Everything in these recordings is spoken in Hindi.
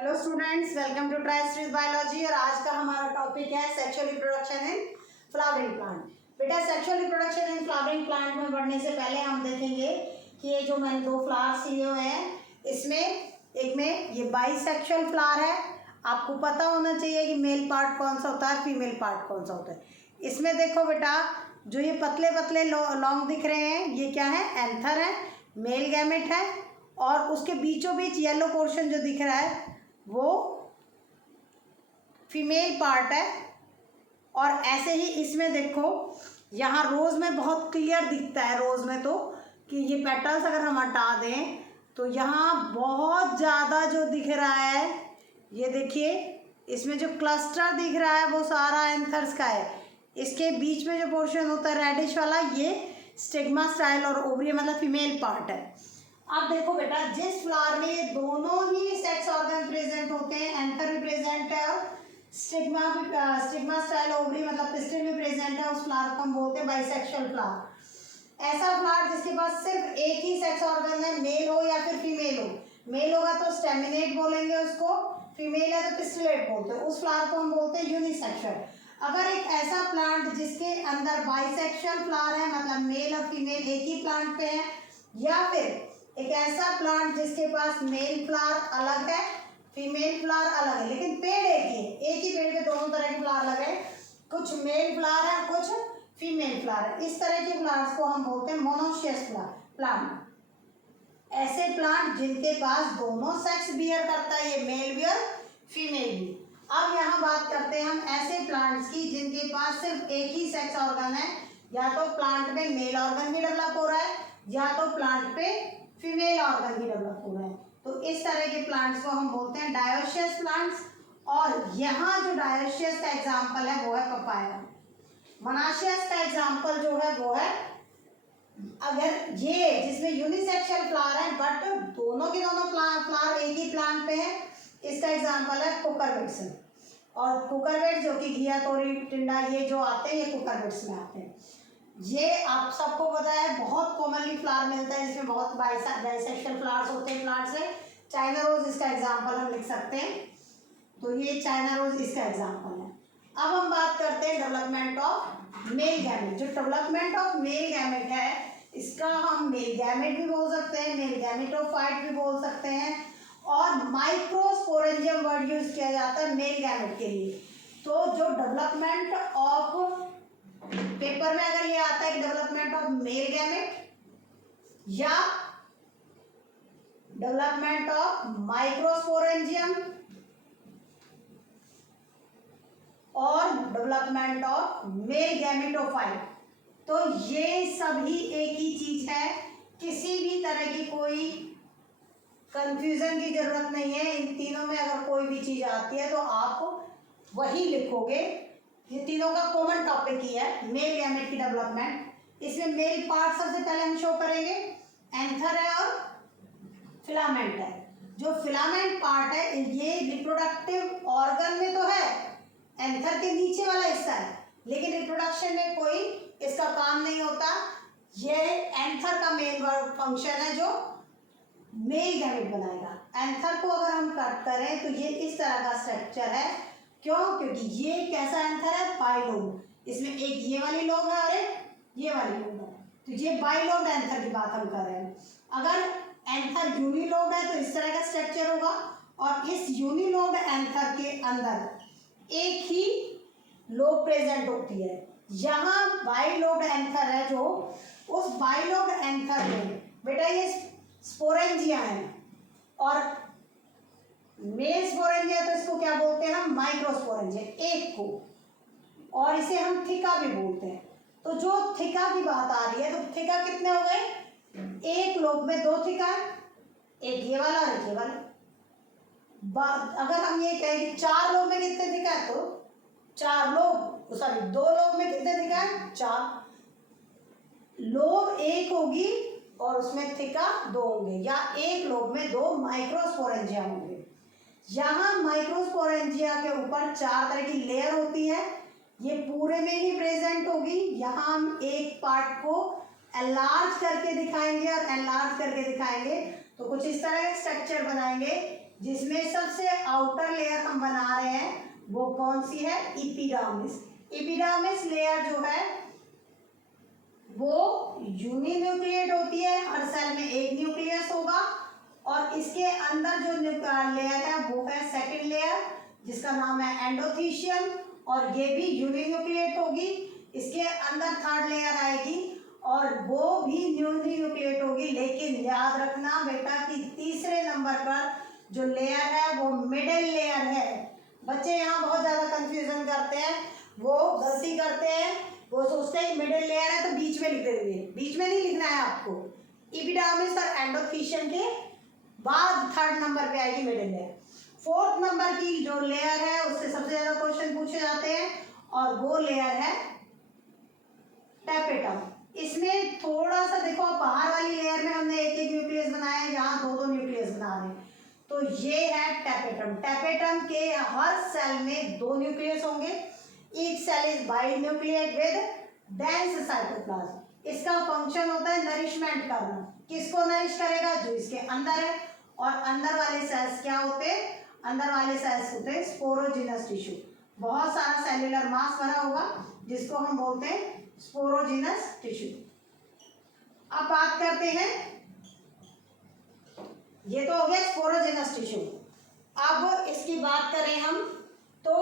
Hello students, welcome to try street biology. और आज का हमारा टॉपिक है sexual reproduction in flowering plant. बेटा, sexual reproduction in flowering plant में बढ़ने से पहले हम देखेंगे कि ये जो मैंने दो फ्लावर्स लिए हुए हैं, इसमें एक में ये बाइसेक्सुअल फ्लावर है। आपको पता होना चाहिए कि मेल पार्ट कौन सा होता है, फीमेल पार्ट कौन सा होता है। इसमें देखो बेटा, जो ये पतले पतले लॉन्ग दिख रहे हैं, ये क्या है? एंथर है, मेल गैमेट है। और उसके बीचों बीच येलो पोर्शन जो दिख रहा है वो फीमेल पार्ट है। और ऐसे ही इसमें देखो, यहाँ रोज़ में बहुत क्लियर दिखता है, रोज़ में तो कि ये पेटल्स अगर हम हटा दें तो यहाँ बहुत ज़्यादा जो दिख रहा है, ये देखिए, इसमें जो क्लस्टर दिख रहा है वो सारा एंथर्स का है। इसके बीच में जो पोर्शन होता है रेडिश वाला, ये स्टिग्मा स्टाइल और ओवरी मतलब फीमेल पार्ट है। अब देखो बेटा, जिस फ्लावर में ये दोनों ही सेक्स ऑर्गन प्रेजेंट होते हैं, एंथर भी प्रेजेंट है और स्टिग्मा स्टाइल ओवरी मतलब पिस्टिल भी प्रेजेंट है, उस फ्लावर को हम बोलते हैं बाइसेक्सुअल फ्लावर। ऐसा फ्लावर जिसके पास सिर्फ एक ही सेक्स ऑर्गन है, मेल हो या फिर फीमेल हो। मेल होगा तो स्टेमिनेट बोलेंगे उसको, फीमेल है तो पिस्टिलेट बोलते हैं। उस फ्लावर को हम बोलते हैं यूनिसेक्सुअल। अगर एक ऐसा प्लांट जिसके अंदर बाइसेक्सुअल फ्लावर है, मतलब मेल और फीमेल एक ही प्लांट पे है, या फिर एक ऐसा प्लांट जिसके पास मेल फ्लावर अलग है, फीमेल फ्लावर अलग है, लेकिन पेड़ एक ही पेड़ पे दोनों तरह के फ्लावर लगे, कुछ मेल फ्लावर है कुछ फीमेल फ्लावर है, इस तरह के फ्लावर्स को हम बोलते हैं मोनोशियस प्लांट। ऐसे प्लांट जिनके पास दोनों सेक्स बियर करता है, ये मेल भी और फीमेल भी। अब यहाँ बात करते हैं हम ऐसे प्लांट्स की जिनके पास सिर्फ एक ही सेक्स ऑर्गन है, या तो प्लांट में मेल ऑर्गन भी डेवलप हो रहा है या तो प्लांट पे फीमेल ऑर्गन भी डेवलप हो रहा है। तो इस तरह के प्लांट्स को हम बोलते हैं डायोशियस प्लांट्स। और यहाँ जो डायोशियस का एग्जाम्पल है वो है पपाया। मोनाशियस का एग्जाम्पल जो है वो है, अगर ये जिसमें यूनिसेक्सुअल फ्लावर है बट दोनों के दोनों फ्लावर एक ही प्लांट पे है, इसका एग्जाम्पल है कुकुरबिट्स। और कुकुरबिट्स जो कि घिया, तोरी, टिंडा ये जो आते हैं, ये कुकुरबिट्स में आते हैं। ये आप सबको पता है, बहुत कॉमनली फ्लावर मिलता है जिसमें बहुत बाइसेक्सुअल फ्लावर्स होते हैं प्लांट से। चाइना रोज इसका एग्जाम्पल हम लिख सकते हैं, तो ये चाइना रोज इसका एग्जाम्पल है। अब हम बात करते हैं डेवलपमेंट ऑफ मेल गैमेट। जो डेवलपमेंट ऑफ मेल गैमेट है, इसका हम मेल गैमेट भी बोल सकते हैं, मेल गैमेटोफाइट भी बोल सकते हैं, और माइक्रोस्पोरेंजियम वर्ड यूज किया जाता है मेल गैमेट के लिए। तो जो डेवलपमेंट ऑफ, पेपर में अगर ये आता है कि डेवलपमेंट ऑफ मेल गैमेट या डेवलपमेंट ऑफ माइक्रोस्पोरेंजियम और डेवलपमेंट ऑफ मेल गैमेटोफाइट, तो ये सभी एक ही चीज है। किसी भी तरह की कोई कंफ्यूजन की जरूरत नहीं है। इन तीनों में अगर कोई भी चीज आती है तो आप वही लिखोगे। ये तीनों का कॉमन टॉपिक ही है, मेल गैमेट की डेवलपमेंट। इसमें मेल पार्ट सबसे पहले हम शो करेंगे, एंथर है और फिलामेंट है। जो फिलामेंट पार्ट है ये रिप्रोडक्टिव ऑर्गन में तो है, एंथर के नीचे वाला हिस्सा है, लेकिन रिप्रोडक्शन में कोई इसका काम नहीं होता। ये एंथर का मेन फंक्शन है जो मेल गैमेट बनाएगा। एंथर को अगर हम कट करें तो ये इस तरह का स्ट्रक्चर है। क्यों? क्योंकि ये कैसा एंथर है? बाइलोब। इसमें एक ये वाली लोब है और एक ये वाली लोब है, तो ये बाइलोब एंथर की बात हम कर रहे हैं। अगर एंथर यूनिलोब है तो इस तरह का स्ट्रक्चर होगा, और इस यूनिलोब एंथर के अंदर एक ही लोब प्रेजेंट होती है। यहाँ बाइलोब एंथर है, जो उस बाइलोब एंथर में बेटा ये स्पोरेंजिया है, और मेल स्पोरेंजिया तो इसको क्या बोलते हैं हम? माइक्रोस्पोरेंजिया एक को, और इसे हम थिका भी बोलते हैं। तो जो थिका की बात आ रही है, तो थिका कितने हो गए? एक लोब में दो थिका है, एक ये वाला और एक ये वाला। अगर हम ये कहें कि चार लोब में कितने थिका है, तो चार लोब, सॉरी दो लोब में कितने थिका है? चार। लोब एक होगी और उसमें थिका दो होंगे, या एक लोब में दो माइक्रोस्पोरेंजिया होंगे। यहाँ माइक्रोस्पोरेंजिया के ऊपर चार तरह की लेयर होती है, ये पूरे में ही प्रेजेंट होगी। यहाँ हम एक पार्ट को एनलार्ज करके दिखाएंगे, और एनलार्ज करके दिखाएंगे तो कुछ इस तरह का स्ट्रक्चर बनाएंगे जिसमें सबसे आउटर लेयर हम बना रहे हैं वो कौन सी है? एपिडर्मिस। एपिडर्मिस लेयर जो है वो यूनिन्यूक्लिएट होती है, हर सेल में एक न्यूक्लियस होगा, और इसके अंदर जो लेयर है वो है सेकंड लेयर जिसका नाम है एंडोथीशियम, और ये भी यूनिन्यूक्लिएट होगी। इसके अंदर थर्ड लेयर आएगी और वो भी यूनिन्यूक्लिएट होगी। लेकिन याद रखना बेटा कि तीसरे नंबर पर जो लेयर है वो मिडिल लेयर है। बच्चे यहाँ बहुत ज़्यादा कंफ्यूजन करते हैं, वो गलती करते हैं, वो सोचते हैं मिडिल लेयर है तो बीच में लिख देंगे। बीच में नहीं लिखना है आपको। एपिडर्मिस और एंडोथीशियम के बाद थर्ड नंबर पे आएगी मिडिल लेयर। फोर्थ नंबर की जो लेयर है उससे सबसे ज़्यादा क्वेश्चन पूछे जाते हैं और वो लेयर है टैपेटम। इसमें थोड़ा सा देखो, बाहर वाली लेयर में हमने एक एक न्यूक्लियस बनाया है, यहाँ दो दो न्यूक्लियस बना रहे हैं। तो ये है टैपेटम। टैपेटम के हर सेल में दो न्यूक्लियस होंगे। Each cell is binucleate with dense cytoplasm. इसका फंक्शन होता है नरिशमेंट करना। किसको नरिश करेगा? जो इसके अंदर है। और अंदर वाले सेल्स क्या होते हैं? अंदर वाले सेल्स होते हैं स्पोरोजिनस टिश्यू। बहुत सारा सेल्यूलर मास भरा होगा जिसको हम बोलते हैं स्पोरोजिनस टिश्यू। अब बात करते हैं, ये तो हो गया स्पोरोजिनस टिश्यू। अब इसकी बात करें हम तो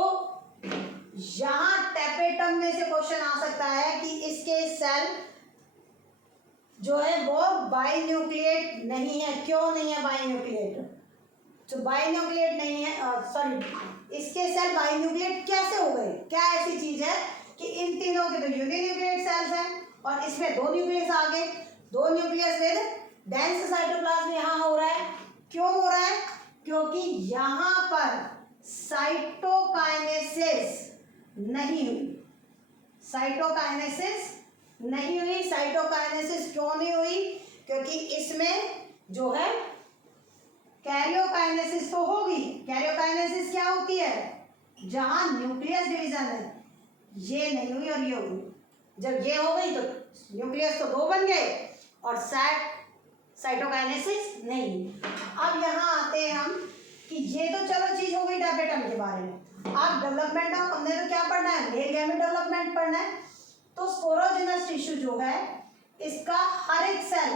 यहां टैपेटम में से क्वेश्चन आ सकता है कि इसके सेल जो है वो बाइन्यूक्लिएट नहीं है। क्यों नहीं है बाइन्यूक्लिएट? तो बाइन्यूक्लिएट नहीं है, सॉरी, इसके सेल बाइन्यूक्लिएट कैसे हो गए? क्या ऐसी चीज है कि इन तीनों के तो यूनिन्यूक्लिएट सेल्स हैं और इसमें दो न्यूक्लियस आ गए, दो न्यूक्लियस विद डेंस साइटोप्लाज्म यहाँ हो रहा है। क्यों हो रहा है? क्योंकि यहाँ पर साइटोकाइनेसिस नहीं हुई। साइटोकाइनेसिस नहीं हुई। साइटोकाइनेसिस क्यों नहीं हुई? क्योंकि इसमें जो है कैरियोकाइनेसिस तो होगी। कैरियोकाइनेसिस क्या होती है? जहां न्यूक्लियस डिवीजन है। ये नहीं हुई और ये हुई। जब ये हो गई तो न्यूक्लियस तो दो बन गए और साइटोकाइनेसिस नहीं। अब यहाँ आते हैं हम कि ये तो चलो चीज हो गई टैपेटम के बारे में। अब डेवलपमेंट ऑफ, हमने तो क्या पढ़ना है? मेल गैमेट डेवलपमेंट पढ़ना है। तो स्पोरोजिनस टिश्यू जो है इसका हर एक सेल,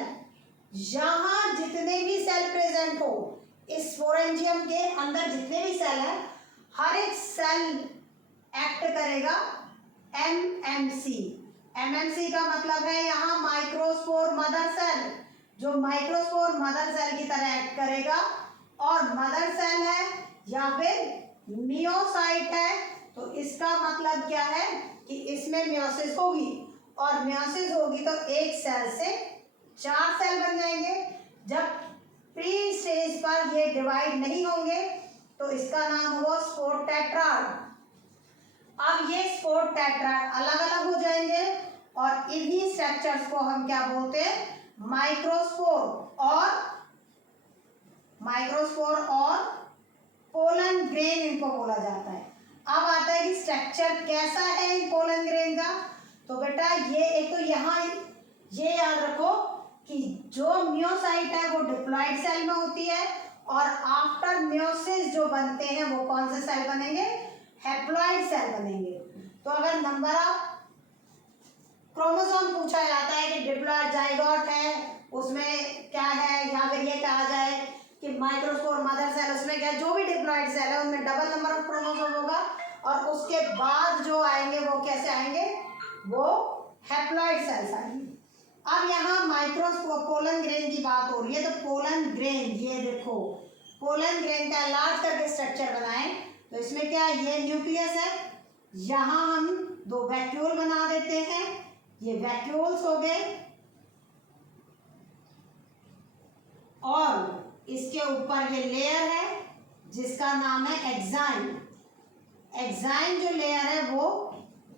जहां जितने भी सेल प्रेजेंट हो इस स्पोरेंजियम के अंदर, जितने भी सेल हैं, हर एक सेल एक्ट करेगा एमएमसी। एमएमसी का मतलब है यहाँ माइक्रोस्पोर मदर सेल, जो माइक्रोस्पोर मदर सेल की तरह एक्ट करेगा। और मदर सेल है या फिर मियोसाइट है तो इसका मतलब क्या है कि इसमें मियोसिस होगी, और मियोसिस होगी तो एक सेल से 4 सेल बन जाएंगे। जब प्री स्टेज पर ये डिवाइड नहीं होंगे तो इसका नाम हुआ स्पोर टेट्राड। अब ये स्पोर टेट्राड अलग अलग हो जाएंगे और इन्हीं स्ट्रक्चर्स को हम क्या बोलते हैं? माइक्रोस्पोर और पोलन ग्रेन इनको बोला जाता है। अब आता है कि स्ट्रक्चर कैसा है इन पोलन ग्रेन का। तो बेटा ये एक तो यहाँ ये याद रखो कि जो मियोसाइट है वो डिप्लॉइड सेल में होती है और आफ्टर मियोसिस जो बनते हैं वो कौन से सेल बनेंगे? हैप्लॉइड सेल बनेंगे। तो अगर नंबर ऑफ क्रोमोसोम पूछा जाता है कि डिप्लॉइड जाइगोट है उसमें क्या है, या फिर ये कहा जाए कि माइक्रोस्पोर मदर सेल उसमें क्या, जो भी डिप्लॉइड सेल है उनमें डबल नंबर ऑफ क्रोमोसोम होगा और उसके बाद जो आएंगे वो कैसे आएंगे? वो हैप्लॉइड सेल्स आएंगे। अब यहाँ माइक्रोस्पोर पोलन ग्रेन की बात हो रही है, तो पोलन ग्रेन, ये देखो पोलन ग्रेन का लार्ज करके स्ट्रक्चर बनाएं तो इसमें क्या, ये न्यूक्लियस है, यहाँ हम 2 वैक्यूल बना देते हैं, ये वैक्यूल्स हो गए, और इसके ऊपर ये लेयर है जिसका नाम है एक्साइन। एक्साइन जो लेयर है वो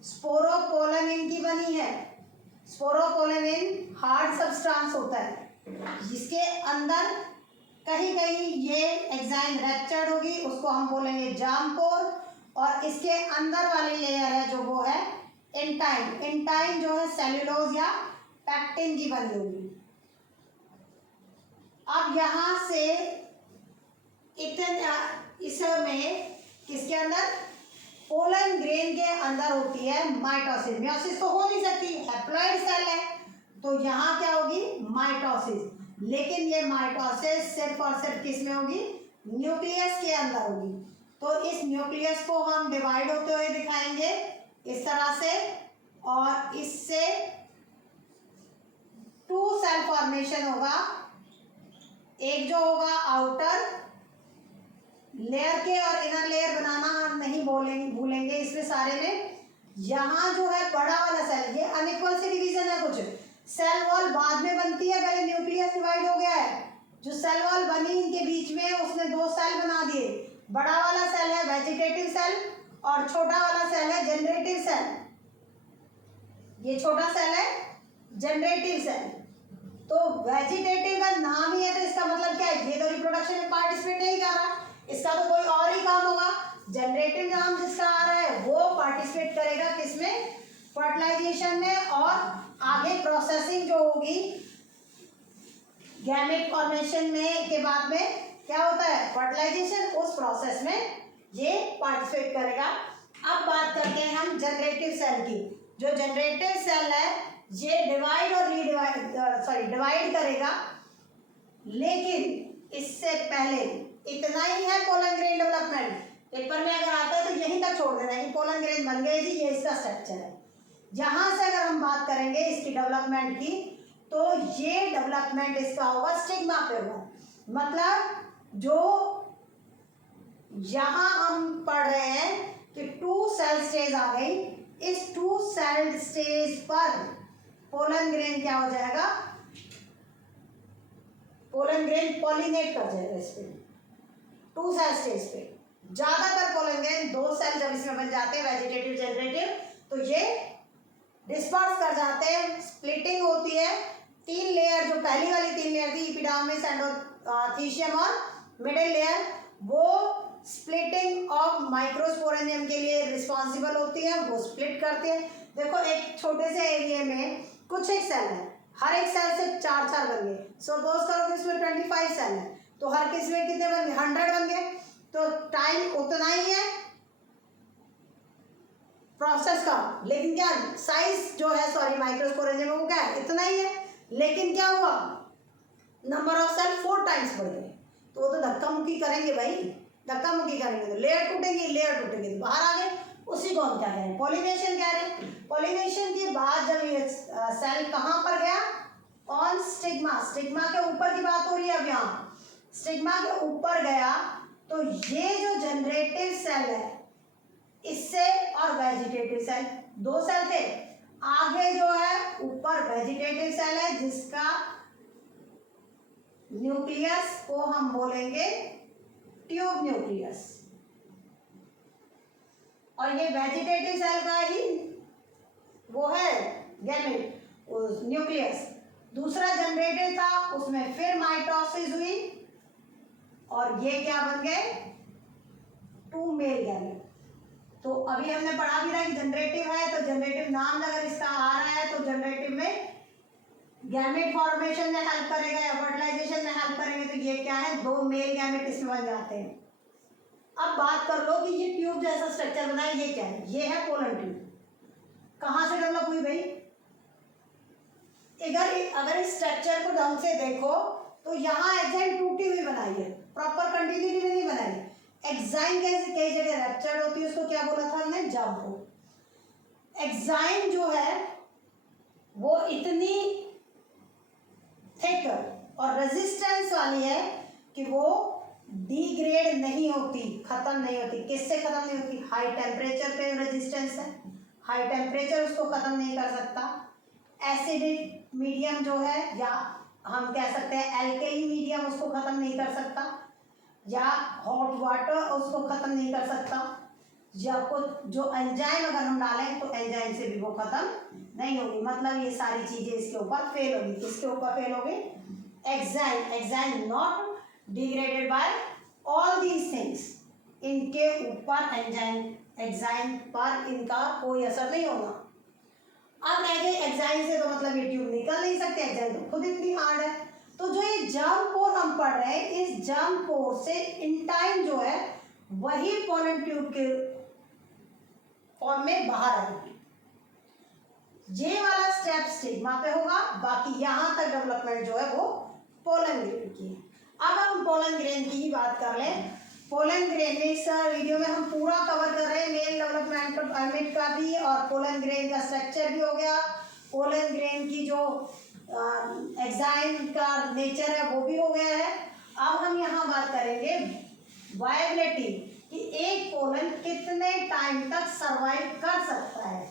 स्पोरोपोलेनिन की बनी है। स्पोरोपोलेनिन हार्ड सब्सटेंस होता है जिसके अंदर कहीं कहीं ये एक्साइन रैप्चर्ड होगी, उसको हम बोलेंगे जामपोर, और इसके अंदर वाली लेयर है जो वो है इंटाइन। इंटाइन जो है सेल्यूलोज या पैक्टिन की बनी होगी। अब यहाँ से इसमें किसके अंदर, पोलन ग्रेन के अंदर होती है माइटोसिस। मियोसिस तो हो नहीं सकती, हैप्लॉइड सेल है, तो यहाँ क्या होगी, माइटोसिस। लेकिन ये माइटोसिस सिर्फ और सिर्फ किस में होगी, न्यूक्लियस के अंदर होगी। तो इस न्यूक्लियस को हम डिवाइड होते हुए दिखाएंगे इस तरह से, और इससे 2 सेल फॉर्मेशन होगा। एक जो होगा आउटर लेयर के, और इनर लेयर बनाना नहीं भूलेंगे इसमें सारे में। यहाँ जो है बड़ा वाला सेल, ये अनइक्वल से डिवीजन है कुछ, सेल वॉल बाद में बनती है, पहले न्यूक्लियस डिवाइड हो गया है। जो सेल वॉल बनी इनके बीच में, उसने 2 सेल बना दिए। बड़ा वाला सेल है वेजिटेटिव सेल, और छोटा वाला सेल है जनरेटिव सेल। ये छोटा सेल है जनरेटिव सेल। तो वेजिटेटिव का नाम ही है, तो इसका मतलब क्या है, ये तो रिप्रोडक्शन में पार्टिसिपेट नहीं कर रहा, इसका तो कोई और ही काम होगा। जनरेटिव नाम जिसका आ रहा है वो पार्टिसिपेट करेगा किसमें, फर्टिलाइजेशन में, और आगे प्रोसेसिंग जो होगी गैमेट फॉर्मेशन में के बाद में क्या होता है, फर्टिलाइजेशन, उस प्रोसेस में ये पार्टिसिपेट करेगा। अब बात करते हैं हम जनरेटिव सेल की। जो जनरेटिव सेल है ये डिवाइड और डिवाइड करेगा, लेकिन इससे पहले इतना ही है पोलन ग्रेन डेवलपमेंट। पेपर में अगर आता है तो यहीं तक छोड़ देना है कि पोलन ग्रेन बन गए जी, ये इसका स्ट्रक्चर है। यहाँ से अगर हम बात करेंगे इसकी डेवलपमेंट की, तो ये डेवलपमेंट इसका होगा स्टिग्मा पे होगा। मतलब जो यहाँ हम पढ़ रहे हैं कि 2 सेल स्टेज आ गई, इस 2 सेल स्टेज पर पोलन ग्रेन क्या हो जाएगा, पोलन ग्रेन पॉलिनेट कर जाएगा इस पे 2 सेल स्टेज पे। ज्यादातर पोलन ग्रेन 2 सेल जब इसमें बन जाते हैं वेजिटेटिव जनरेटिव, तो ये डिस्पर्स कर जाते हैं, स्प्लिटिंग होती है। 3 लेयर, जो पहली वाली 3 लेयर थी एपिडर्मिस, एंडोथीशियम और मिडिल लेयर, वो स्प्लिटिंग ऑफ माइक्रोस्पोरेंजियम के लिए रिस्पॉन्सिबल होती है, वो स्प्लिट करते हैं। देखो एक छोटे से एरिया में कुछ एक सेल है, हर एक सेल से 4 बन गए। सपोज करो कि इसमें 25 सेल है, तो हर किसी में कितने बन गए, 100 बन गए। तो टाइम उतना ही है प्रोसेस का, लेकिन क्या साइज जो है, सॉरी माइक्रोस्पोरेंजियम में, वो क्या है, इतना ही है। लेकिन क्या हुआ, नंबर ऑफ सेल 4 टाइम्स बढ़ गए। तो वो तो धक्का मुक्की करेंगे भाई, धक्का मुक्की करेंगे तो लेयर टूटेंगे तो बाहर आ गए। उसी को हम क्या कह रहे हैं, पॉलिनेशन कह रहे हैं। पॉलिनेशन के बाद जब ये सेल कहाँ पर गया, ऑन स्टिग्मा, स्टिग्मा के ऊपर की बात हो रही है अब यहाँ, स्टिग्मा के ऊपर गया, तो ये जो जनरेटिव सेल है इससे, और वेजिटेटिव सेल 2 सेल थे, आगे जो है ऊपर वेजिटेटिव सेल है जिसका न्यूक्लियस को हम बोलेंगे ट्यूब न्यूक्लियस, और ये वेजिटेटिव सेल का ही वो है गैमेट न्यूक्लियस। दूसरा जनरेटिव था, उसमें फिर माइटोसिस हुई, और ये क्या बन गए, 2 मेल गैमेट। तो अभी हमने पढ़ा भी था कि जनरेटिव है, तो जनरेटिव नाम अगर इसका आ रहा है तो जनरेटिव में गैमेट फॉर्मेशन में हेल्प करेगा या फर्टिलाइजेशन में हेल्प करेंगे। तो ये क्या है, 2 मेल गैमेट इसमें बन जाते हैं। अब बात कर लो कि ये ट्यूब जैसा स्ट्रक्चर बना है, ये क्या है, ये है पोलन ट्यूब। कहाँ से डेवलप हुई भाई, अगर इस स्ट्रक्चर को ढंग से देखो तो यहाँ एग्जाइन टूटी हुई बनाई है, प्रॉपर कंटिन्यूटी में नहीं बनाई। एग्जाइन कई जगह रप्चर्ड होती है, उसको क्या बोला था हमने, जंप। एग्जाइन जो है वो इतनी थिक और रेजिस्टेंस वाली है कि वो डिग्रेड नहीं होती, खत्म नहीं होती। किससे खत्म नहीं होती, हाई टेम्परेचर पे रेजिस्टेंस है, हाई टेम्परेचर उसको खत्म नहीं कर सकता। एसिडिक मीडियम जो है, या हम कह सकते हैं एल्कली मीडियम, उसको खत्म नहीं कर सकता, या हॉट वाटर उसको खत्म नहीं कर सकता, या कुछ जो एंजाइम अगर हम डालें तो एंजाइम से भी वो खत्म नहीं होगी। मतलब ये सारी चीजें इसके ऊपर फेल होगी। किसके ऊपर फेल होगी, enzyme not degraded by all these things, इनके ऊपर एग्जाइम पर इनका कोई असर नहीं होगा। अब कहेंगे एग्जाइम से तो मतलब ये ट्यूब निकल नहीं सकते, एग्जाइम तो खुद इतनी हार्ड है। तो जो ये जर्म पोर हम पढ़ रहे हैं, इस जर्म पोर से इंटाइन जो है वही पोलन ट्यूब के फॉर्म में बाहर आएगी। ये वाला स्टेप स्टिग्मा पे होगा, बाकी यहाँ तक डेवलपमेंट जो है वो पोलन ग्रेन की है। अब हम पोलन ग्रेन की ही बात कर लें। पोलन ग्रेन में इस वीडियो में हम पूरा कवर कर रहे हैं, मेल डेवलपमेंट का भी और पोलन ग्रेन का स्ट्रक्चर भी हो गया, पोलन ग्रेन की जो एग्जाइम का नेचर है वो भी हो गया है। अब हम यहाँ बात करेंगे वायबिलिटी कि एक पोलन कितने टाइम तक सरवाइव कर सकता है।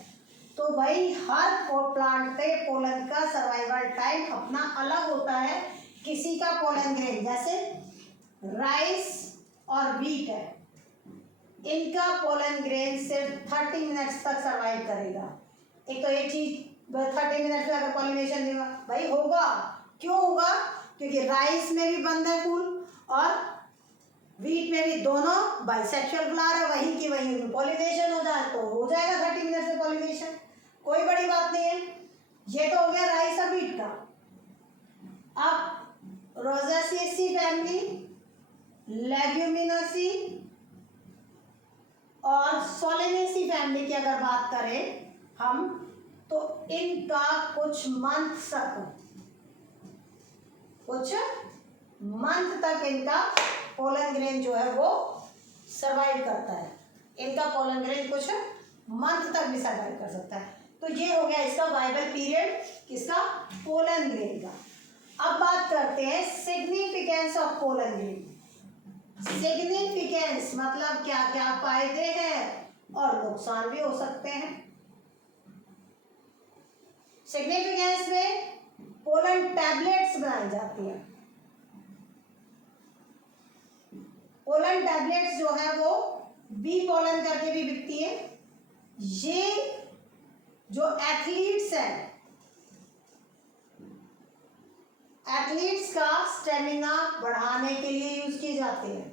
तो भाई हर प्लांट पे पोलन का सर्वाइवल टाइम अपना अलग होता है। किसी का पोलन ग्रेन जैसे राइस और व्हीट है, इनका पोलन ग्रेन सिर्फ 30 मिनट्स तक सर्वाइव करेगा। एक तो एक चीज 30 मिनट्स में अगर पॉलिनेशन देगा भाई होगा, क्यों होगा? क्योंकि राइस में भी बंद है फूल और व्हीट में भी, दोनों बाइसेक्सुअल फ्लावर है, वहीं की वहीं पॉलिनेशन हो जाए तो हो जाएगा 30 मिनट में पॉलिनेशन, कोई बड़ी बात नहीं है। ये तो हो गया राइस और व्हीट का। अब रोज़ेसी फैमिली, लेग्यूमिनोसी और सोलेनेसी फैमिली की अगर बात करें हम, तो इनका कुछ मंथ तक इनका पोलन ग्रेन जो है वो सरवाइव करता है। इनका पोलन ग्रेन कुछ मंथ तक भी सरवाइव कर सकता है। तो ये हो गया इसका वाइबल पीरियड, किसका? पोलन ग्रेन का। अब बात करते हैं significance of pollen grain. Significance मतलब क्या क्या फायदे हैं और नुकसान भी हो सकते हैं। सिग्निफिकेंस में पोलन टैबलेट्स बनाई जाती है। पोलन टैबलेट्स जो है वो बी पोलन करके भी बिकती है। ये जो एथलीट्स हैं, एथलीट्स का स्टेमिना बढ़ाने के लिए यूज की जाती है।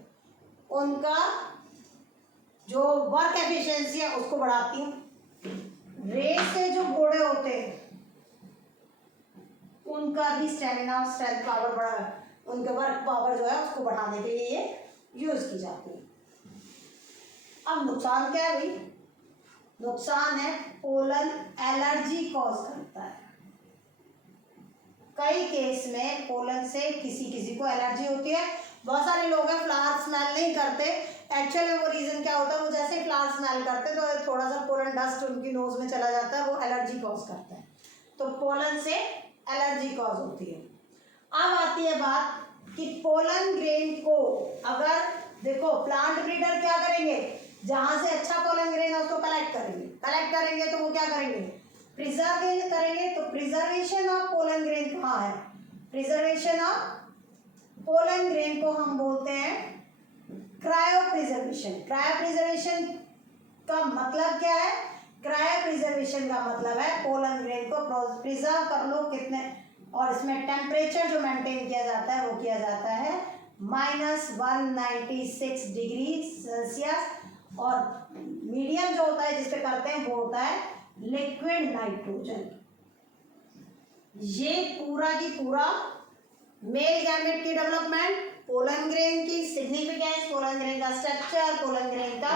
उनका जो वर्क एफिशिएंसी है उसको बढ़ाती है। रेस से जो घोड़े होते हैं उनका भी स्टेमिना और स्ट्रेंथ पावर बढ़ा, उनके वर्क पावर जो है उसको बढ़ाने के लिए यूज की जाती है। अब नुकसान क्या है भाई? नुकसान है पोलन एलर्जी कॉज करता है। कई केस में पोलन से किसी को एलर्जी होती है। बहुत सारे लोग हैं फ्लावर स्मेल नहीं करते, एक्चुअली वो रीजन क्या होता है, वो जैसे फ्लावर स्मेल करते तो थोड़ा सा पोलन डस्ट उनकी नोज में चला जाता है, वो एलर्जी कॉज करता है। तो पोलन से एलर्जी कॉज होती है। अब आती है बात कि पोलन ग्रेन को अगर देखो प्लांट ब्रीडर क्या करेंगे, जहां से अच्छा पोलन ग्रेन है उसको कलेक्ट करेंगे तो वो क्या करेंगे? प्रिजर्व करेंगे। तो प्रिजर्वेशन ऑफ पोलन ग्रेन कहाँ है? प्रिजर्वेशन ऑफ पोलन ग्रेन को हम बोलते हैं क्रायो प्रिजर्वेशन। क्रायो प्रिजर्वेशन का मतलब क्या है? क्रायो प्रिजर्वेशन का मतलब है पोलन ग्रेन को प्रिजर्व कर लो कितने, और इसमें टेम्परेचर जो मेंटेन किया जाता है वो किया जाता है -196 डिग्री सेल्सियस, और मीडियम जो होता है जिस पे करते हैं वो होता है लिक्विड नाइट्रोजन। ये पूरा की पूरा मेल गैमेट की डेवलपमेंट, पोलन ग्रेन की सिग्निफिकेंस, पोलन ग्रेन का स्ट्रक्चर, पोलन ग्रेन का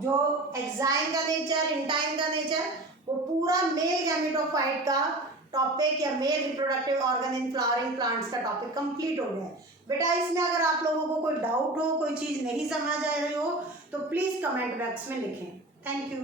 जो एग्जाइम का नेचर, इंटाइम का नेचर, वो पूरा मेल गैमेटोफाइट का टॉपिक या male reproductive organ in flowering plants का टॉपिक कंप्लीट हो गया है। बेटा इसमें अगर आप लोगों को कोई डाउट हो, कोई चीज़ नहीं समझ आ रही हो तो प्लीज़ कमेंट बॉक्स में लिखें। Thank you.